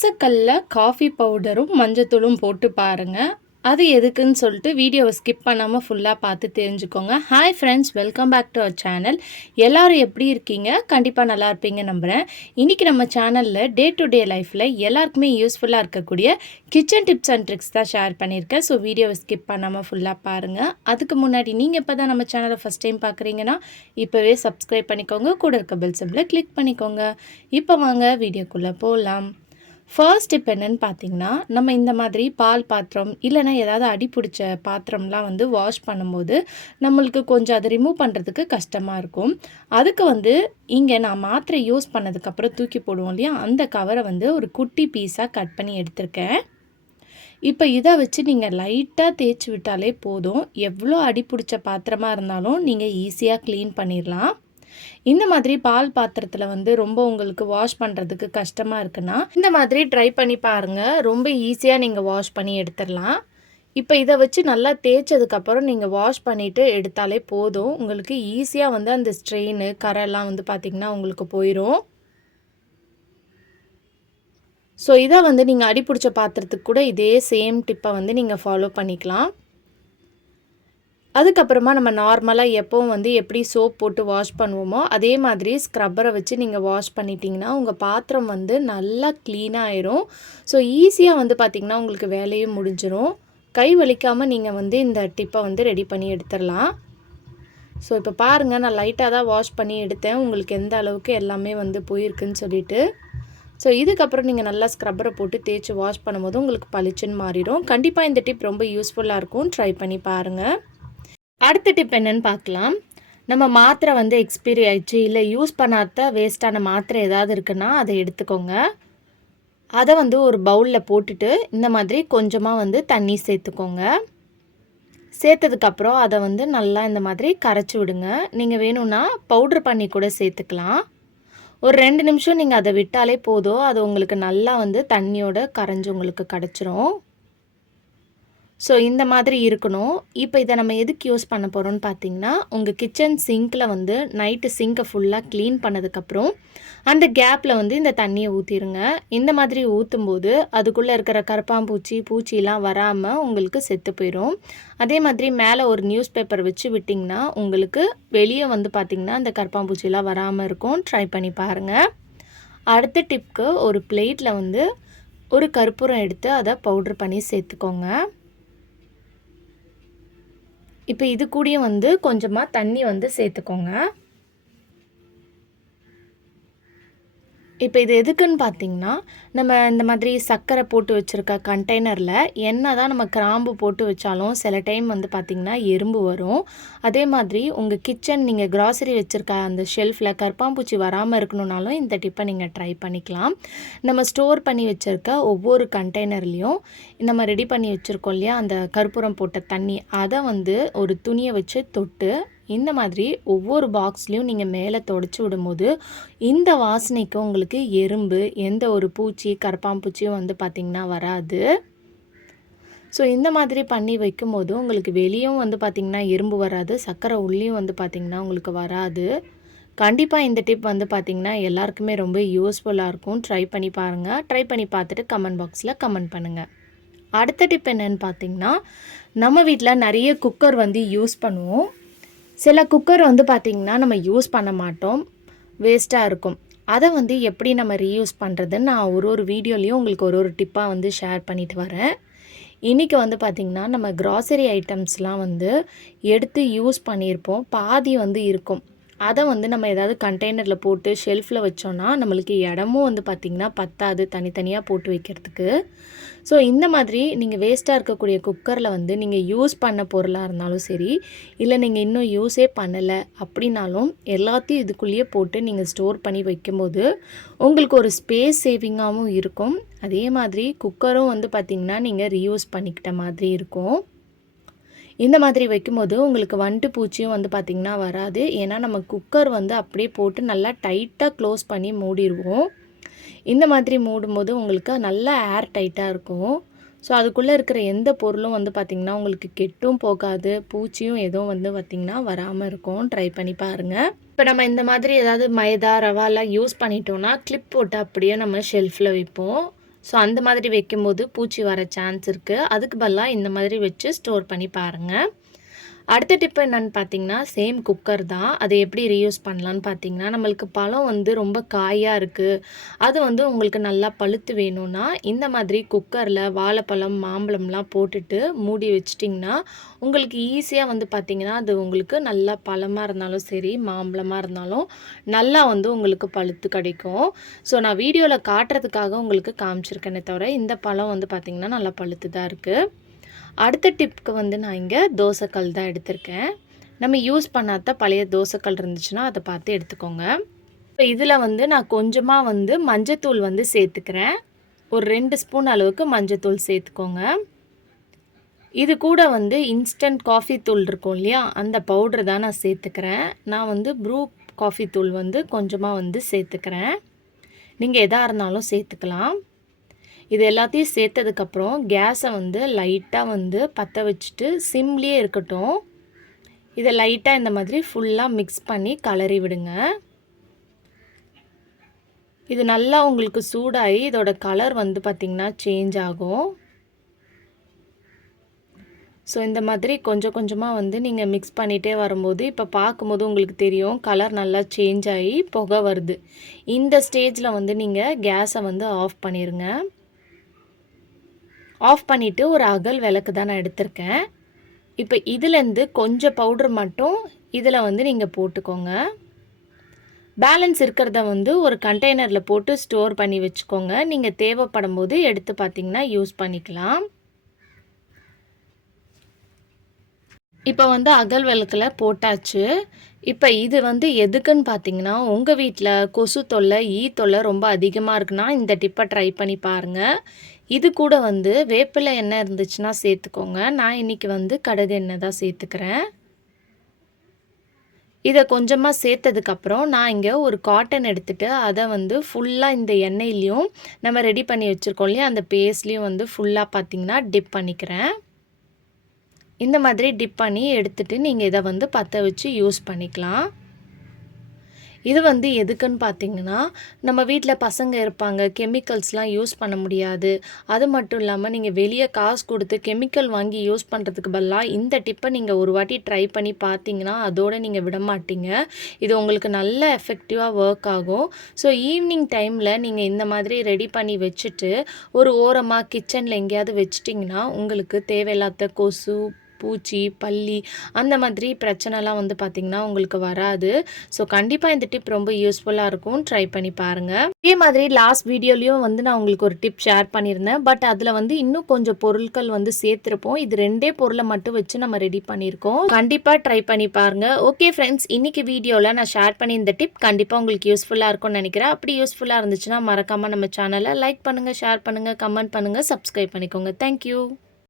தோசைக்கல்ல காஃபி பவுடரும் மஞ்சத்தூளும் போட்டு பாருங்க. அது எதுக்குன்னு சொல்லிட்டு வீடியோவை ஸ்கிப் பண்ணாமல் ஃபுல்லாக பார்த்து தெரிஞ்சுக்கோங்க. Hi friends, welcome back to our channel. எல்லாரும் எப்படி இருக்கீங்க? கண்டிப்பாக நல்லா இருப்பீங்க நம்புகிறேன். இன்றைக்கி நம்ம சேனலில் டே டு டே லைஃப்பில் எல்லாருக்குமே யூஸ்ஃபுல்லாக இருக்கக்கூடிய கிச்சன் டிப்ஸ் அண்ட் ட்ரிக்ஸ் தான் ஷேர் பண்ணியிருக்கேன். ஸோ வீடியோவை ஸ்கிப் பண்ணாமல் ஃபுல்லாக பாருங்கள். அதுக்கு முன்னாடி நீங்கள் இப்போ தான் நம்ம சேனலை ஃபஸ்ட் டைம் பார்க்குறீங்கன்னா இப்போவே சப்ஸ்கிரைப் பண்ணிக்கோங்க. கூட இருக்க பெல் சிம்பிளை கிளிக் பண்ணிக்கோங்க. இப்போ வாங்க வீடியோக்குள்ளே போகலாம். ஃபர்ஸ்ட் டிப் என்னென்னு பார்த்தீங்கன்னா, நம்ம இந்த மாதிரி பால் பாத்திரம் இல்லைன்னா ஏதாவது அடி பிடிச்ச பாத்திரம்லாம் வந்து வாஷ் பண்ணும்போது நம்மளுக்கு கொஞ்சம் அதை ரிமூவ் பண்ணுறதுக்கு கஷ்டமாக இருக்கும். அதுக்கு வந்து இங்கே நான் மாத்திரை யூஸ் பண்ணதுக்கப்புறம் தூக்கி போடுவோம் இல்லையா, அந்த கவரை வந்து ஒரு குட்டி பீஸாக கட் பண்ணி எடுத்திருக்கேன். இப்போ இதை வச்சு நீங்கள் லைட்டாக தேய்ச்சி விட்டாலே போதும். எவ்வளோ அடி பிடிச்ச பாத்திரமாக இருந்தாலும் நீங்கள் ஈஸியாக க்ளீன் பண்ணிடலாம். இந்த மாதிரி பால் பாத்திரத்தில் வந்து ரொம்ப உங்களுக்கு வாஷ் பண்ணுறதுக்கு கஷ்டமாக இருக்குன்னா இந்த மாதிரி ட்ரை பண்ணி பாருங்கள். ரொம்ப ஈஸியாக நீங்கள் வாஷ் பண்ணி எடுத்துடலாம். இப்போ இதை வச்சு நல்லா தேய்ச்சதுக்கப்புறம் நீங்கள் வாஷ் பண்ணிவிட்டு எடுத்தாலே போதும். உங்களுக்கு ஈஸியாக வந்து அந்த ஸ்ட்ரெயின் கரெல்லாம் வந்து பார்த்திங்கன்னா உங்களுக்கு போயிடும். ஸோ இதை வந்து நீங்கள் அடி பிடிச்ச பாத்திரத்துக்கு கூட இதே சேம் டிப்பை வந்து நீங்கள் ஃபாலோ பண்ணிக்கலாம். அதுக்கப்புறமா நம்ம நார்மலாக எப்போவும் வந்து எப்படி சோப் போட்டு வாஷ் பண்ணுவோமோ அதே மாதிரி ஸ்க்ரப்பரை வச்சு நீங்கள் வாஷ் பண்ணிட்டீங்கன்னா உங்கள் பாத்திரம் வந்து நல்லா க்ளீனாக ஆயிரும். ஸோ ஈஸியாக வந்து பார்த்திங்கன்னா உங்களுக்கு வேலையும் முடிஞ்சிடும். கை வலிக்காமல் நீங்கள் வந்து இந்த டிப்பை வந்து ரெடி பண்ணி எடுத்துடலாம். ஸோ இப்போ பாருங்கள், நான் லைட்டாக தான் வாஷ் பண்ணி எடுத்தேன். உங்களுக்கு எந்த அளவுக்கு எல்லாமே வந்து போயிருக்குன்னு சொல்லிட்டு. ஸோ இதுக்கப்புறம் நீங்கள் நல்லா ஸ்க்ரப்பரை போட்டு தேய்ச்சி வாஷ் பண்ணும்போது உங்களுக்கு பளிச்சுன்னு மாறிடும். கண்டிப்பாக இந்த டிப் ரொம்ப யூஸ்ஃபுல்லாக இருக்கும். ட்ரை பண்ணி பாருங்கள். அடுத்த டிப் என்னென்னு பார்க்கலாம். நம்ம மாத்திரை வந்து எக்ஸ்பைரி ஆயிடுச்சு இல்லை யூஸ் பண்ணாத வேஸ்ட்டான மாத்திரை ஏதாவது இருக்குன்னா அதை எடுத்துக்கோங்க. அதை வந்து ஒரு பவுலில் போட்டுட்டு இந்த மாதிரி கொஞ்சமாக வந்து தண்ணி சேர்த்துக்கோங்க. சேர்த்ததுக்கப்புறம் அதை வந்து நல்லா இந்த மாதிரி கரைச்சி விடுங்க. நீங்கள் வேணும்னா பவுட்ரு பண்ணி கூட சேர்த்துக்கலாம். ஒரு 2 நிமிஷம் நீங்கள் அதை விட்டாலே போதும். அது உங்களுக்கு நல்லா வந்து தண்ணியோட கரைஞ்சி உங்களுக்கு கிடச்சிரும். ஸோ இந்த மாதிரி இருக்கணும். இப்போ இதை நம்ம எதுக்கு யூஸ் பண்ண போகிறோம்னு பார்த்தீங்கன்னா, உங்கள் கிச்சன் சிங்க்கில் வந்து நைட்டு சிங்கை ஃபுல்லாக க்ளீன் பண்ணதுக்கப்புறம் அந்த கேப்பில் வந்து இந்த தண்ணியை ஊற்றிடுங்க. இந்த மாதிரி ஊற்றும்போது அதுக்குள்ளே இருக்கிற கரப்பாம்பூச்சி பூச்சிலாம் வராமல் உங்களுக்கு செத்து போயிடும். அதே மாதிரி மேலே ஒரு நியூஸ் பேப்பர் வச்சு விட்டிங்கன்னா உங்களுக்கு வெளியே வந்து பார்த்திங்கன்னா அந்த கரப்பாம்பூச்சிலாம் வராமல் இருக்கும். ட்ரை பண்ணி பாருங்கள். அடுத்த டிப்க்கு ஒரு பிளேட்டில் வந்து ஒரு கற்பூரம் எடுத்து அதை பவுட்ரு பண்ணி சேர்த்துக்கோங்க. இப்போ இது கூடயும் வந்து கொஞ்சமாக தண்ணி வந்து சேர்த்துக்கோங்க. இப்போ இது எதுக்குன்னு பார்த்தீங்கன்னா, நம்ம இந்த மாதிரி சர்க்கரை போட்டு வச்சுருக்க கண்டெய்னரில் என்ன தான் நம்ம கிராம்பு போட்டு வச்சாலும் சில டைம் வந்து பார்த்திங்கன்னா எறும்பு வரும். அதே மாதிரி உங்கள் கிச்சன் நீங்கள் கிராசரி வச்சுருக்க அந்த ஷெல்ஃபில் கரப்பாம்பூச்சி வராமல் இருக்கணுன்னாலும் இந்த டிப்பை நீங்கள் ட்ரை பண்ணிக்கலாம். நம்ம ஸ்டோர் பண்ணி வச்சுருக்க ஒவ்வொரு கண்டெய்னர்லேயும் நம்ம ரெடி பண்ணி வச்சுருக்கோம் இல்லையா, அந்த கற்பூரம் போட்ட தண்ணி அதை வந்து ஒரு துணியை வச்சு தொட்டு இந்த மாதிரி ஒவ்வொரு பாக்ஸ்லேயும் நீங்கள் மேலே தொடச்சி விடும்போது இந்த வாசனைக்கு உங்களுக்கு எறும்பு எந்த ஒரு பூச்சி கரப்பாம்பூச்சியும் வந்து பார்த்திங்கன்னா வராது. ஸோ இந்த மாதிரி பண்ணி வைக்கும்போது உங்களுக்கு வெளியும் வந்து பார்த்திங்கன்னா எறும்பு வராது, சர்க்கரை உள்ளியும் வந்து பார்த்திங்கன்னா உங்களுக்கு வராது. கண்டிப்பாக இந்த டிப் வந்து பார்த்திங்கன்னா எல்லாருக்குமே ரொம்ப யூஸ்ஃபுல்லாக இருக்கும். ட்ரை பண்ணி பாருங்கள். ட்ரை பண்ணி பார்த்துட்டு கமெண்ட் பாக்ஸில் கமெண்ட் பண்ணுங்கள். அடுத்த டிப் என்னென்னு பார்த்திங்கன்னா, நம்ம வீட்டில் நிறைய குக்கர் வந்து யூஸ் பண்ணுவோம். சில குக்கர் வந்து பார்த்திங்கன்னா நம்ம யூஸ் பண்ண மாட்டோம், வேஸ்ட்டாக இருக்கும். அதை வந்து எப்படி நம்ம ரீயூஸ் பண்ணுறதுன்னு நான் ஒரு வீடியோலையும் உங்களுக்கு ஒரு டிப்பாக வந்து ஷேர் பண்ணிட்டு வரேன். இன்றைக்கி வந்து பார்த்திங்கன்னா நம்ம கிராசரி ஐட்டம்ஸ்லாம் வந்து எடுத்து யூஸ் பண்ணியிருப்போம், பாதி வந்து இருக்கும். அதை வந்து நம்ம ஏதாவது கண்டெய்னரில் போட்டு ஷெல்ஃபில் வச்சோன்னா நம்மளுக்கு இடமும் வந்து பார்த்திங்கன்னா பத்தாது தனித்தனியாக போட்டு வைக்கிறதுக்கு. ஸோ இந்த மாதிரி நீங்கள் வேஸ்ட்டாக இருக்கக்கூடிய குக்கரில் வந்து நீங்கள் யூஸ் பண்ண பொருளாக இருந்தாலும் சரி, இல்லை நீங்கள் இன்னும் யூஸே பண்ணலை அப்படின்னாலும் எல்லாத்தையும் இதுக்குள்ளேயே போட்டு நீங்கள் ஸ்டோர் பண்ணி வைக்கும்போது உங்களுக்கு ஒரு ஸ்பேஸ் சேவிங்காகவும் இருக்கும். அதே மாதிரி குக்கரும் வந்து பார்த்திங்கன்னா நீங்கள் ரீயூஸ் பண்ணிக்கிட்ட மாதிரி இருக்கும். இந்த மாதிரி வைக்கும்போது உங்களுக்கு வண்டு பூச்சியும் வந்து பார்த்திங்கன்னா வராது. ஏன்னா நம்ம குக்கர் வந்து அப்படியே போட்டு நல்லா டைட்டாக க்ளோஸ் பண்ணி மூடிடுவோம். இந்த மாதிரி மூடும்போது உங்களுக்கு நல்லா ஏர் டைட்டாக இருக்கும். ஸோ அதுக்குள்ளே இருக்கிற எந்த பொருளும் வந்து பார்த்திங்கன்னா உங்களுக்கு கெட்டும் போகாது, பூச்சியும் எதுவும் வந்து பார்த்திங்கன்னா வராமல் இருக்கும். ட்ரை பண்ணி பாருங்கள். இப்போ நம்ம இந்த மாதிரி ஏதாவது மைதா ரவாலாம் யூஸ் பண்ணிட்டோன்னா கிளிப் போட்டு அப்படியே நம்ம ஷெல்ஃபில் வைப்போம். ஸோ அந்த மாதிரி வைக்கும்போது பூச்சி வர சான்ஸ் இருக்குது. அதுக்கு பதிலாக இந்த மாதிரி வச்சு ஸ்டோர் பண்ணி பாருங்கள். அடுத்த டிப் என்னன்னு பார்த்தீங்கன்னா, சேம் குக்கர் தான். அதை எப்படி ரீயூஸ் பண்ணலான்னு பார்த்தீங்கன்னா, நம்மளுக்கு பழம் வந்து ரொம்ப காயாக இருக்குது, அது வந்து உங்களுக்கு நல்லா பழுத்து வேணும்னா, இந்த மாதிரி குக்கரில் வாழைப்பழம், மாம்பழம்லாம் போட்டுட்டு மூடி வச்சிட்டிங்கன்னா, உங்களுக்கு ஈஸியாக வந்து பார்த்தீங்கன்னா, அது உங்களுக்கு நல்லா பழமாக இருந்தாலும் சரி, மாம்பழமாக இருந்தாலும் நல்லா வந்து உங்களுக்கு பழுத்து கிடைக்கும். ஸோ நான் வீடியோவில் காட்டுறதுக்காக உங்களுக்கு காமிச்சிருக்கேனே தவிர, இந்த பழம் வந்து பார்த்தீங்கன்னா, நல்லா பழுத்து தான் இருக்குது. அடுத்த டிப்க்கு வந்து நான் இங்கே தோசைக்கல் தான் எடுத்திருக்கேன். நம்ம யூஸ் பண்ணாத பழைய தோசைக்கல் இருந்துச்சுன்னா அதை பார்த்து எடுத்துக்கோங்க. இப்போ இதில் வந்து நான் கொஞ்சமாக வந்து மஞ்சத்தூள் வந்து சேர்த்துக்கிறேன். ஒரு 2 ஸ்பூன் அளவுக்கு மஞ்சத்தூள் சேர்த்துக்கோங்க. இது கூட வந்து இன்ஸ்டன்ட் காஃபி தூள் இருக்கும் இல்லையா, அந்த பவுடர் தான் நான் சேர்த்துக்கிறேன். நான் வந்து ப்ரூ காஃபி தூள் வந்து கொஞ்சமாக வந்து சேர்த்துக்கிறேன். நீங்கள் எதாக இருந்தாலும் சேர்த்துக்கலாம். இது எல்லாத்தையும் சேர்த்ததுக்கப்புறம் கேஸை வந்து லைட்டாக வந்து பற்ற வச்சுட்டு சிம்லேயே இருக்கட்டும். இதை லைட்டாக இந்த மாதிரி ஃபுல்லாக மிக்ஸ் பண்ணி கலரி விடுங்க. இது நல்லா உங்களுக்கு சூடாகி இதோட கலர் வந்து பார்த்திங்கன்னா சேஞ்ச் ஆகும். ஸோ இந்த மாதிரி கொஞ்சம் கொஞ்சமாக வந்து நீங்கள் மிக்ஸ் பண்ணிகிட்டே வரும்போது இப்போ பார்க்கும்போது உங்களுக்கு தெரியும் கலர் நல்லா சேஞ்ச் ஆகி புகை வருது. இந்த ஸ்டேஜில் வந்து நீங்கள் கேஸை வந்து ஆஃப் பண்ணிடுங்க. ஆஃப் பண்ணிவிட்டு ஒரு அகல் விளக்கு தான் நான் எடுத்திருக்கேன். இப்போ இதுலேருந்து கொஞ்சம் பவுட்ரு மட்டும் இதில் வந்து நீங்கள் போட்டுக்கோங்க. பேலன்ஸ் இருக்கிறத வந்து ஒரு கண்டெய்னரில் போட்டு ஸ்டோர் பண்ணி வச்சுக்கோங்க. நீங்கள் தேவைப்படும் போது எடுத்து பார்த்திங்கன்னா யூஸ் பண்ணிக்கலாம். இப்போ வந்து அகல் விளக்கில் போட்டாச்சு. இப்போ இது வந்து எதுக்குன்னு பார்த்தீங்கன்னா, உங்கள் வீட்டில் கொசு தொல்லை, தொல்லை ரொம்ப அதிகமாக இருக்குன்னா இந்த டிப்பை ட்ரை பண்ணி பாருங்கள். இது கூட வந்து வேப்பிலை எண்ணெய் இருந்துச்சுன்னா சேர்த்துக்கோங்க. நான் இன்றைக்கி வந்து கடுகு எண்ணெய் தான் சேர்த்துக்கிறேன். இதை கொஞ்சமாக சேர்த்ததுக்கப்புறம் நான் இங்கே ஒரு காட்டன் எடுத்துகிட்டு அதை வந்து ஃபுல்லாக இந்த எண்ணெயிலையும் நம்ம ரெடி பண்ணி வச்சுருக்கோம் இல்லையா, அந்த பேஸ்ட்லேயும் வந்து ஃபுல்லாக பார்த்திங்கன்னா டிப் பண்ணிக்கிறேன். இந்த மாதிரி டிப் பண்ணி எடுத்துகிட்டு நீங்கள் இதை வந்து பற்ற வச்சு யூஸ் பண்ணிக்கலாம். இது வந்து எதுக்குன்னு பார்த்தீங்கன்னா, நம்ம வீட்டில் பசங்க இருப்பாங்க, கெமிக்கல்ஸ்லாம் யூஸ் பண்ண முடியாது. அது மட்டும் இல்லாமல் நீங்கள் வெளியே காசு கொடுத்து கெமிக்கல் வாங்கி யூஸ் பண்ணுறதுக்கு பதிலாக இந்த டிப்பை நீங்கள் ஒரு வாட்டி ட்ரை பண்ணி பார்த்தீங்கன்னா அதோடு நீங்கள் விடமாட்டீங்க. இது உங்களுக்கு நல்ல எஃபெக்டிவாக ஒர்க் ஆகும். ஸோ ஈவினிங் டைமில் நீங்கள் இந்த மாதிரி ரெடி பண்ணி வச்சுட்டு ஒரு ஓரமாக கிச்சனில் எங்கேயாவது வச்சிட்டிங்கன்னா உங்களுக்கு தேவையில்லாத கொசு, பூச்சி, பல்லி அந்த மாதிரி பிரச்சனைலாம் வந்து பார்த்திங்கன்னா உங்களுக்கு வராது. ஸோ கண்டிப்பாக இந்த டிப் ரொம்ப யூஸ்ஃபுல்லாக இருக்கும். ட்ரை பண்ணி பாருங்கள். இதே மாதிரி லாஸ்ட் வீடியோலையும் வந்து நான் உங்களுக்கு ஒரு டிப் ஷேர் பண்ணியிருந்தேன். பட் அதில் வந்து இன்னும் கொஞ்சம் பொருட்கள் வந்து சேர்த்துருப்போம். இது 2 பொருளை மட்டும் வச்சு நம்ம ரெடி பண்ணியிருக்கோம். கண்டிப்பாக ட்ரை பண்ணி பாருங்கள். ஓகே ஃப்ரெண்ட்ஸ், இன்றைக்கி வீடியோவில் நான் ஷேர் பண்ணி இந்த டிப் கண்டிப்பாக உங்களுக்கு யூஸ்ஃபுல்லாக இருக்கும்னு நினைக்கிறேன். அப்படி யூஸ்ஃபுல்லாக இருந்துச்சுன்னா மறக்காமல் நம்ம சேனலை லைக் பண்ணுங்கள், ஷேர் பண்ணுங்கள், கமெண்ட் பண்ணுங்கள், சப்ஸ்கிரைப் பண்ணிக்கோங்க. தேங்க்யூ.